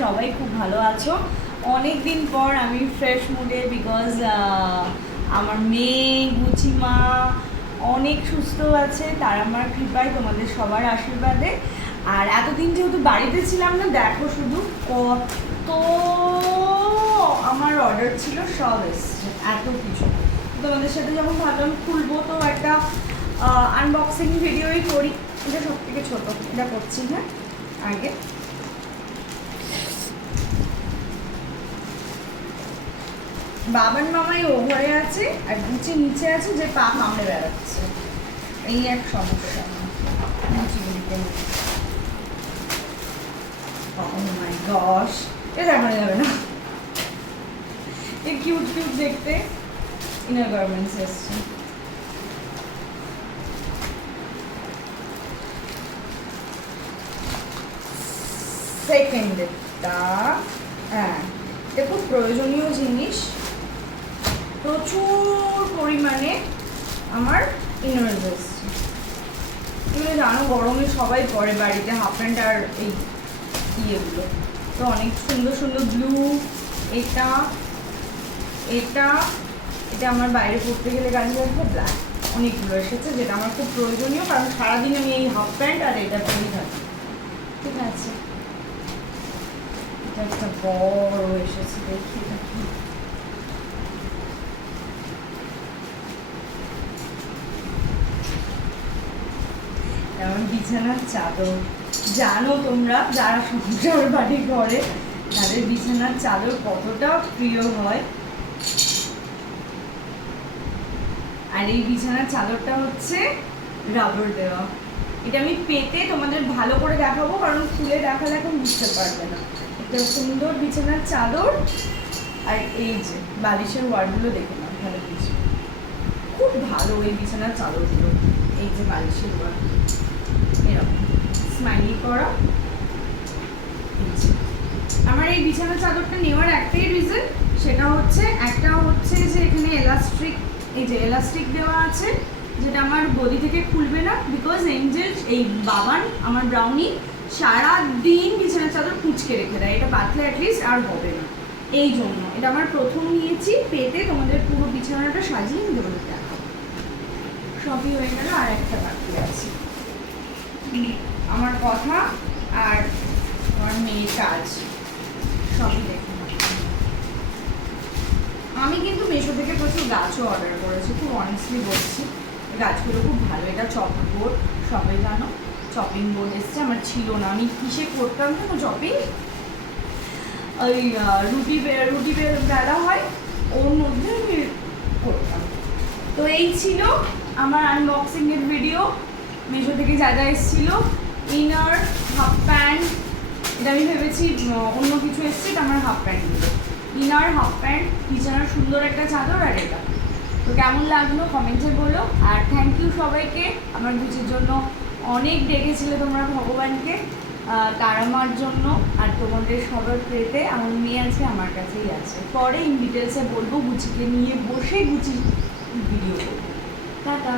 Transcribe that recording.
সবাই খুব ভালো আছো। অনেক দিন পর আমি ফ্রেশ মুডে, বিকজ আমার মেয়ে গুচিমা অনেক সুস্থ আছে, তার আমার কৃপায়, তোমাদের সবার আশীর্বাদে। আর এতদিন যেহেতু বাড়িতে ছিলাম না, দেখো শুধু কত আমার অর্ডার ছিল, সব এসছে, এত কিছু। তোমাদের সাথে যখন ভাবলাম খুলবো, তো একটা আনবক্সিং ভিডিওই করি। এটা সব থেকে ছোটো, এটা করছি। হ্যাঁ, আগে বাবার মামাই ও ঘরে আছে আর গুচি নিচে আছে, যে পা কামড়ে বেড়াচ্ছে, এই এক সমস্যা। Oh my gosh, এ দেখানো যাবে না, এ কিউট কিউট দেখতে ইনার গার্মেন্টস এসছে। সেকেন্ডটা, হ্যাঁ, এটা খুব প্রয়োজনীয় জিনিস। প্রচুর পরিমাণে আমার ইনার্স এসছে। তুমি জানো গরমে সবাই পরে বাড়িতে হাফ প্যান্ট আর এই ইয়েগুলো, তো অনেক সুন্দর সুন্দর ব্লু। এটা এটা এটা আমার বাইরে পড়তে গেলে গাড়ি রাখবো, ব্ল্যাক অনেকগুলো এসেছে, যেটা আমার খুব প্রয়োজনীয়, কারণ সারাদিন আমি এই হাফ প্যান্ট আর এটা পরেই থাকি। ঠিক আছে, এটা একটা বড় এসেছে, দেখি দেখি। আমার বিছানার চাদর, জানো তোমরা যারা সংসার বাড়ি করে তাদের বিছানার চাদর কতটা প্রিয় হয়। আর এই বিছানার চাদরটা হচ্ছে রাবার দেওয়া। এটা আমি পেতে তোমাদের ভালো করে দেখাবো, কারণ খুলে দেখালে এখন বুঝতে পারবে না। একটা সুন্দর বিছানার চাদর, আর এই যে বালিশের ওয়ার্ডগুলো দেখে নাও ভালো কিছু, খুব ভালো এই বিছানার চাদরগুলো। এই যে বালিশের ওয়ার্ড এরকম স্মাইলি করা। আমার এই বিছানার চাদরটা নেওয়ার একটাই রিজন, সেটা হচ্ছে যে এখানে এলাস্টিক, এই যে এলাস্টিক দেওয়া আছে, যেটা আমার গদি থেকে খুলবে না, বিকজ এঞ্জেল এই বাবান আমার ব্রাউনি সারা দিন বিছানার চাদর কুঁচকে রেখে দেয়, এটা পাতলে অ্যাটলিস্ট আর হবে না। এই জন্য এটা আমার প্রথম নিয়েছি পেতে, তোমাদের পুরো বিছানাটা সাজিয়ে তোমাদের দেখাবো। সবই হয়ে গেল, আর একটা বাকি আছে আমার কথা আর আমার মেয়ের কাজ, সবই দেখে। আমি কিন্তু মিশো থেকে প্রচুর গাছও অর্ডার করেছি, খুব অনেস্টলি বলছি, গাছগুলো খুব ভালো। এটা চপিং বোর্ড, সবাই জানো চপিং বোর্ড এসছে, আমার ছিল না। আমি কিসে করতাম জানো চপিং, ওই রুটি বেলা হয় ওর মধ্যে আমি করতাম। তো এই ছিল আমার আনবক্সিংয়ের ভিডিও। মিশো থেকে যা যা এসেছিলো, ইনার, হাফ প্যান্ট, এটা আমি ভেবেছি অন্য কিছু এসছে, এটা আমার হাফ প্যান্ট দিল, ইনার, হাফ প্যান্ট, বিছানার সুন্দর একটা চাদর, আর এটা। তো কেমন লাগলো কমেন্টে বলো। আর থ্যাংক ইউ সবাইকে, আমার গুচির জন্য অনেক ডেকেছিলে তোমরা ভগবানকে, তার আমার জন্য। আর তোমাদের সবার প্রেতে আমার মেয়ে আছে, আমার কাছেই আছে। পরে ইন ডিটেলসে বলবো, গুচিকে নিয়ে বসে গুচি ভিডিও করবো। টাটা।